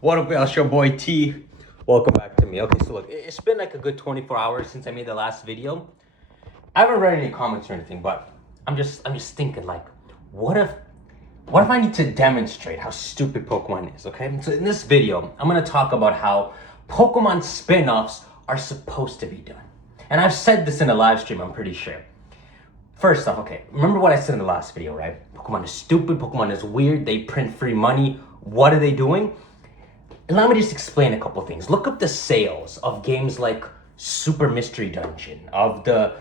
What up, y'all? It's your boy T. Welcome back to me. Okay, so look, it's been like a good 24 hours since I made the last video. I haven't read any comments or anything, but I'm just thinking like, what if I need to demonstrate how stupid Pokemon is, okay? So in this video, I'm gonna talk about how Pokemon spin-offs are supposed to be done. And I've said this in a live stream, I'm pretty sure. First off, okay, remember what I said in the last video, right? Pokemon is stupid, Pokemon is weird, they print free money. What are they doing? Let me just explain a couple things. Look up the sales of games like Super Mystery Dungeon, of the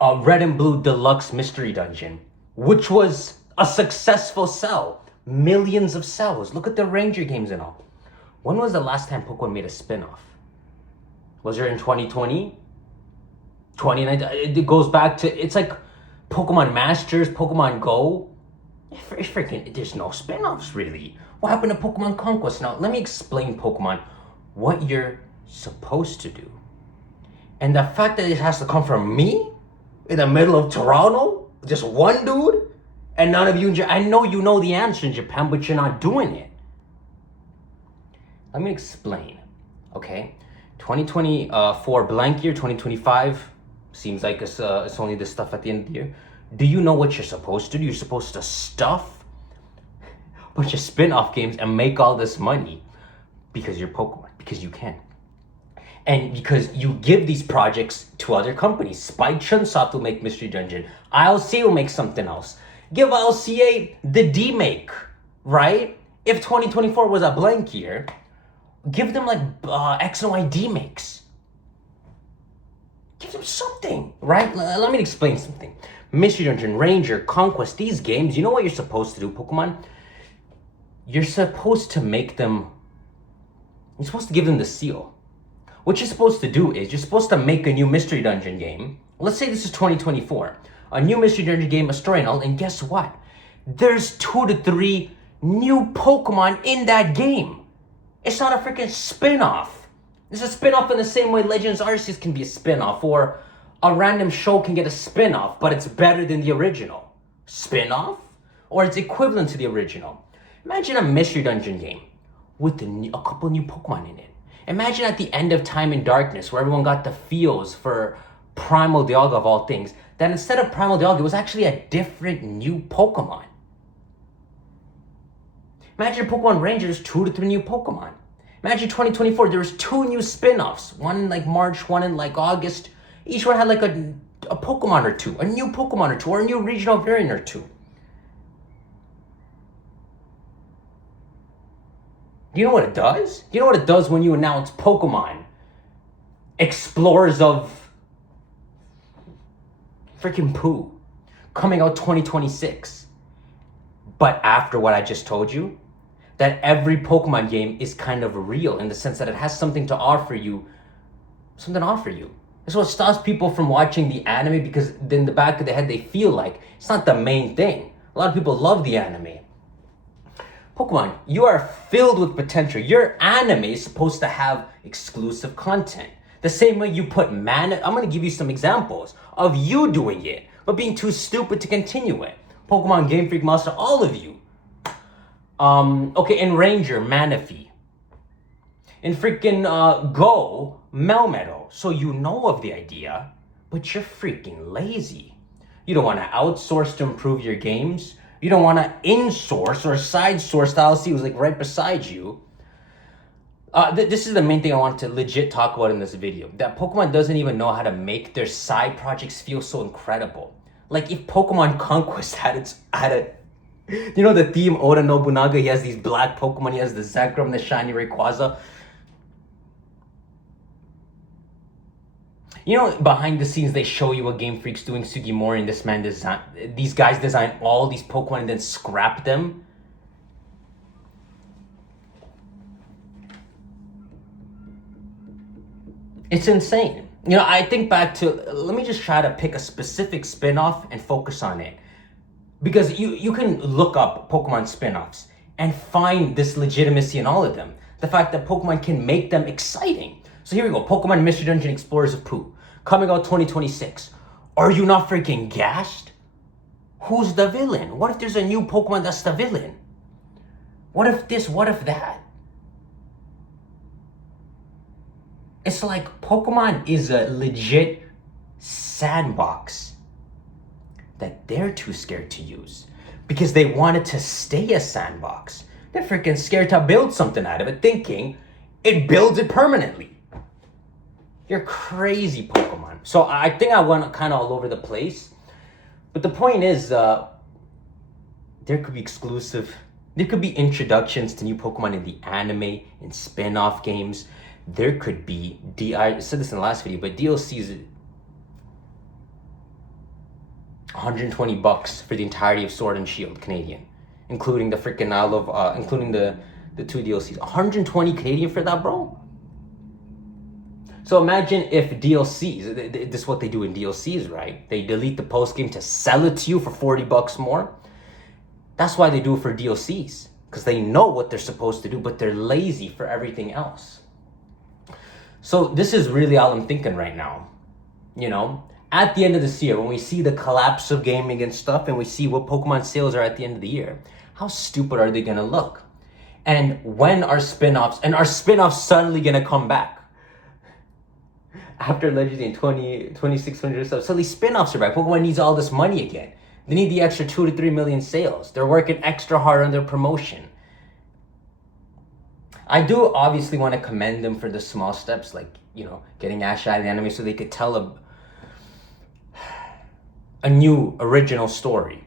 Red and Blue Deluxe Mystery Dungeon, which was a successful sell. Millions of sells. Look at the Ranger games and all. When was the last time Pokemon made a spin-off? Was it in 2020? 2019? It goes back to, it's like Pokemon Masters, Pokemon Go. It's freaking, there's no spin-offs really. What happened to Pokemon Conquest? Now, let me explain Pokemon, what you're supposed to do. And the fact that it has to come from me in the middle of Toronto, just one dude, and none of you in Japan. I know you know the answer in Japan, but you're not doing it. Let me explain, okay? 2024 blank year, 2025, seems like it's only this stuff at the end of the year. Do you know what you're supposed to do? You're supposed to stuff a bunch of spin-off games and make all this money because you're Pokemon, because you can. And because you give these projects to other companies. Spike Chunsoft will make Mystery Dungeon. ILCA will make something else. Give ILCA the D-Make, right? If 2024 was a blank year, give them like X and Y D-Makes. Give them something, right? Let me explain something. Mystery Dungeon, Ranger, Conquest, these games, you know what you're supposed to do, Pokemon? You're supposed to make them, you're supposed to give them the seal. What you're supposed to do is, you're supposed to make a new Mystery Dungeon game. Let's say this is 2024. A new Mystery Dungeon game, a story and all, and guess what? There's 2 to 3 new Pokemon in that game. It's not a freaking spin-off. It's a spin-off in the same way Legends Arceus can be a spin-off, or a random show can get a spin-off, but it's better than the original. Spin-off? Or it's equivalent to the original. Imagine a Mystery Dungeon game with a couple new Pokemon in it. Imagine at the end of Time and Darkness, where everyone got the feels for Primal Dialga of all things, that instead of Primal Dialga, it was actually a different new Pokemon. Imagine Pokemon Rangers, 2 to 3 new Pokemon. Imagine 2024, there was 2 new spin-offs. One in like March, one in like August. Each one had like a Pokemon or 2, a new Pokemon or 2, or a new regional variant or 2. Do you know what it does? Do you know what it does when you announce Pokemon Explorers of freaking Pooh coming out 2026? But after what I just told you, that every Pokemon game is kind of real in the sense that it has something to offer you, That's what stops people from watching the anime, because in the back of their head they feel like it's not the main thing. A lot of people love the anime. Pokemon, you are filled with potential. Your anime is supposed to have exclusive content. The same way you put I'm going to give you some examples of you doing it, but being too stupid to continue it. Pokemon, Game Freak, Monster, all of you. Okay, in Ranger, Manaphy. In freaking Go, Melmetal. So you know of the idea, but you're freaking lazy. You don't want to outsource to improve your games. You don't want to in-source or side-source. ILCA was like right beside you. This is the main thing I want to legit talk about in this video. That Pokemon doesn't even know how to make their side projects feel so incredible. Like if Pokemon Conquest had you know the theme Oda Nobunaga, he has these black Pokemon, he has the Zekrom, the shiny Rayquaza. You know, behind the scenes, they show you what Game Freak's doing. Sugimori and these guys design all these Pokemon and then scrap them. It's insane. You know, I think back to, let me just try to pick a specific spin-off and focus on it. Because you can look up Pokemon spin-offs and find this legitimacy in all of them. The fact that Pokemon can make them exciting. So here we go, Pokemon Mystery Dungeon Explorers of Pooh, coming out 2026. Are you not freaking gassed? Who's the villain? What if there's a new Pokemon that's the villain? What if this, what if that? It's like Pokemon is a legit sandbox that they're too scared to use because they want it to stay a sandbox. They're freaking scared to build something out of it, thinking it builds it permanently. You're crazy, Pokemon. So I think I went kind of all over the place. But the point is, there could be there could be introductions to new Pokemon in the anime, in spin-off games. There could be, I said this in the last video, but DLCs, $120 for the entirety of Sword and Shield Canadian, including the freaking including the two DLCs. 120 Canadian for that, bro? So imagine if DLCs, this is what they do in DLCs, right? They delete the post game to sell it to you for $40 more. That's why they do it for DLCs, because they know what they're supposed to do, but they're lazy for everything else. So this is really all I'm thinking right now. You know, at the end of this year, when we see the collapse of gaming and stuff, and we see what Pokemon sales are at the end of the year, how stupid are they gonna look? And when are spin-offs suddenly gonna come back? After Legendary in 2,600 stuff, so these spin-offs are back. Pokemon needs all this money again. They need the extra 2 to 3 million sales. They're working extra hard on their promotion. I do obviously want to commend them for the small steps, like, you know, getting Ash out of the anime so they could tell a new original story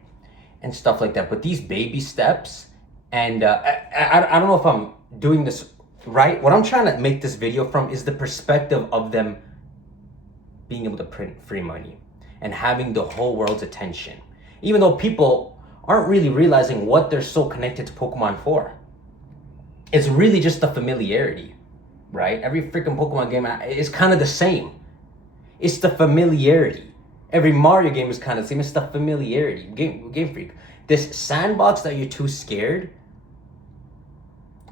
and stuff like that. But these baby steps, and I don't know if I'm doing this right. What I'm trying to make this video from is the perspective of them being able to print free money and having the whole world's attention, even though people aren't really realizing what they're so connected to Pokemon for. It's really just the familiarity, right? Every freaking Pokemon game is kind of the same. It's the familiarity. Every Mario game is kind of the same. It's the familiarity. Game Freak. This sandbox that you're too scared,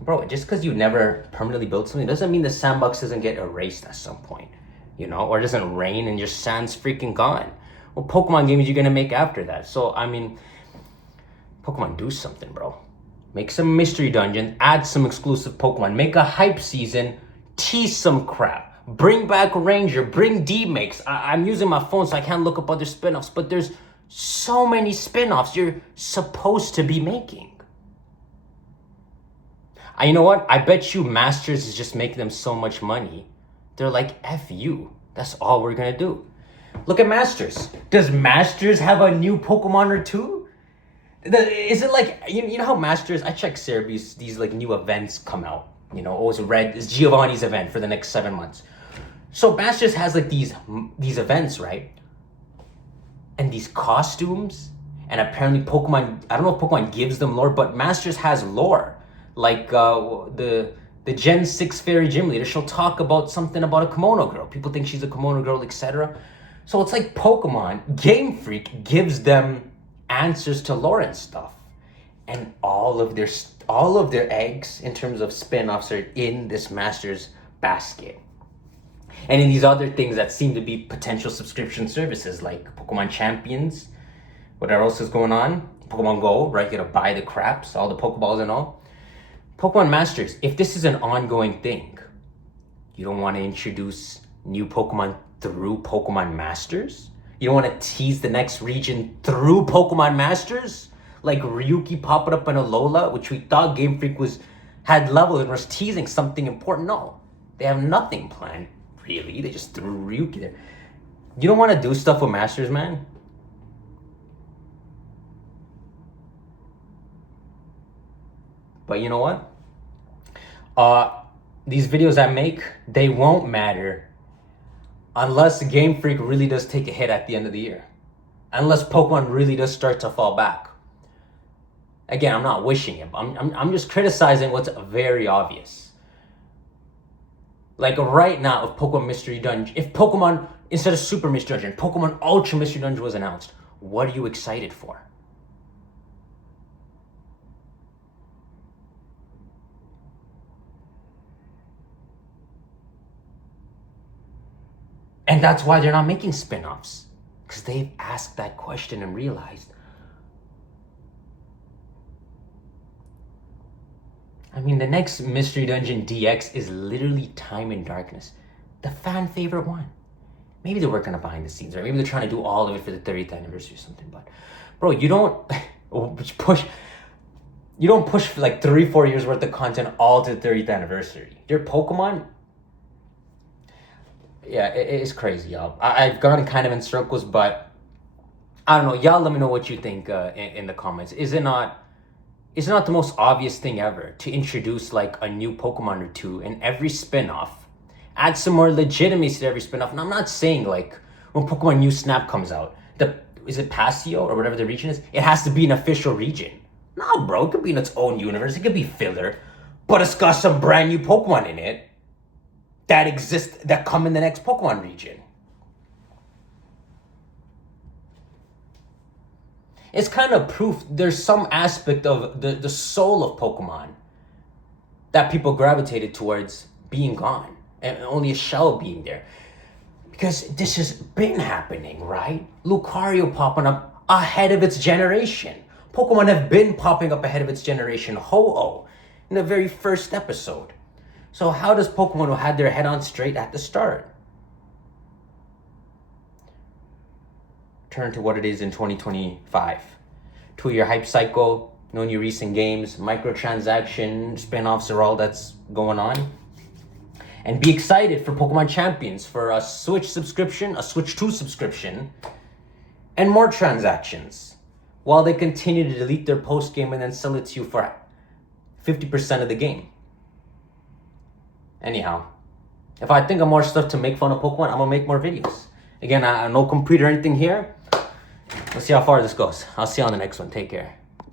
bro, just because you never permanently built something doesn't mean the sandbox doesn't get erased at some point, you know, or it doesn't rain and your sand's freaking gone. What Pokemon games you're gonna make after that? So, I mean, Pokemon, do something, bro. Make some mystery dungeons, add some exclusive Pokemon, make a hype season, tease some crap, bring back Ranger, bring D-Mix. I'm using my phone so I can't look up other spin-offs, but there's so many spin-offs you're supposed to be making. You know what? I bet you Masters is just making them so much money. They're like, F you. That's all we're gonna do. Look at Masters. Does Masters have a new Pokemon or two? Is it like, you know how Masters, I check Cerebe's, these like new events come out, you know, always red is Giovanni's event for the next 7 months. So Masters has like these events, right? And these costumes, and apparently Pokemon, I don't know if Pokemon gives them lore, but Masters has lore. Like the Gen 6 Fairy Gym Leader, she'll talk about something about a kimono girl. People think she's a kimono girl, etc. So it's like Pokemon, Game Freak gives them answers to lore and stuff, and all of their eggs in terms of spin-offs are in this Masters basket, and in these other things that seem to be potential subscription services like Pokemon Champions, whatever else is going on, Pokemon Go, right? You gotta buy the craps, all the Pokeballs and all. Pokemon Masters, if this is an ongoing thing, you don't want to introduce new Pokemon through Pokemon Masters? You don't want to tease the next region through Pokemon Masters? Like Ryuki popping up in Alola, which we thought Game Freak had levels and was teasing something important. No, they have nothing planned, really. They just threw Ryuki there. You don't want to do stuff with Masters, man? But you know what? These videos I make, they won't matter unless Game Freak really does take a hit at the end of the year. Unless Pokemon really does start to fall back. Again, I'm not wishing it. I'm just criticizing what's very obvious. Like right now, if Pokemon Mystery Dungeon, if Pokemon, instead of Super Mystery Dungeon, Pokemon Ultra Mystery Dungeon was announced, what are you excited for? And that's why they're not making spin-offs. Because they've asked that question and realized, I mean, the next Mystery Dungeon DX is literally Time in Darkness. the fan favorite one. Maybe they're working on behind the scenes, or maybe they're trying to do all of it for the 30th anniversary or something. But bro, you don't push for like 3-4 years worth of content all to the 30th anniversary. Your Pokemon, yeah, it's crazy, y'all. I've gone kind of in circles, but I don't know. Y'all let me know what you think in the comments. Is it not the most obvious thing ever to introduce like a new Pokemon or two in every spin-off? Add some more legitimacy to every spin-off. And I'm not saying like when Pokemon New Snap comes out, is it Pasio or whatever the region is? It has to be an official region. No, bro, it could be in its own universe. It could be filler. But it's got some brand new Pokemon in it that exist, that come in the next Pokemon region. It's kind of proof there's some aspect of the soul of Pokemon that people gravitated towards being gone and only a shell being there. Because this has been happening, right? Lucario popping up ahead of its generation. Pokemon have been popping up ahead of its generation. Ho-Oh in the very first episode. So how does Pokemon who had their head on straight at the start turn to what it is in 2025? 2-year hype cycle, no new recent games, microtransaction, spin-offs are all that's going on. And be excited for Pokemon Champions, for a Switch subscription, a Switch 2 subscription, and more transactions, while they continue to delete their post-game and then sell it to you for 50% of the game. Anyhow, if I think of more stuff to make fun of Pokemon, I'm gonna make more videos. Again, I no computer or anything here. Let's see how far this goes. I'll see you on the next one. Take care.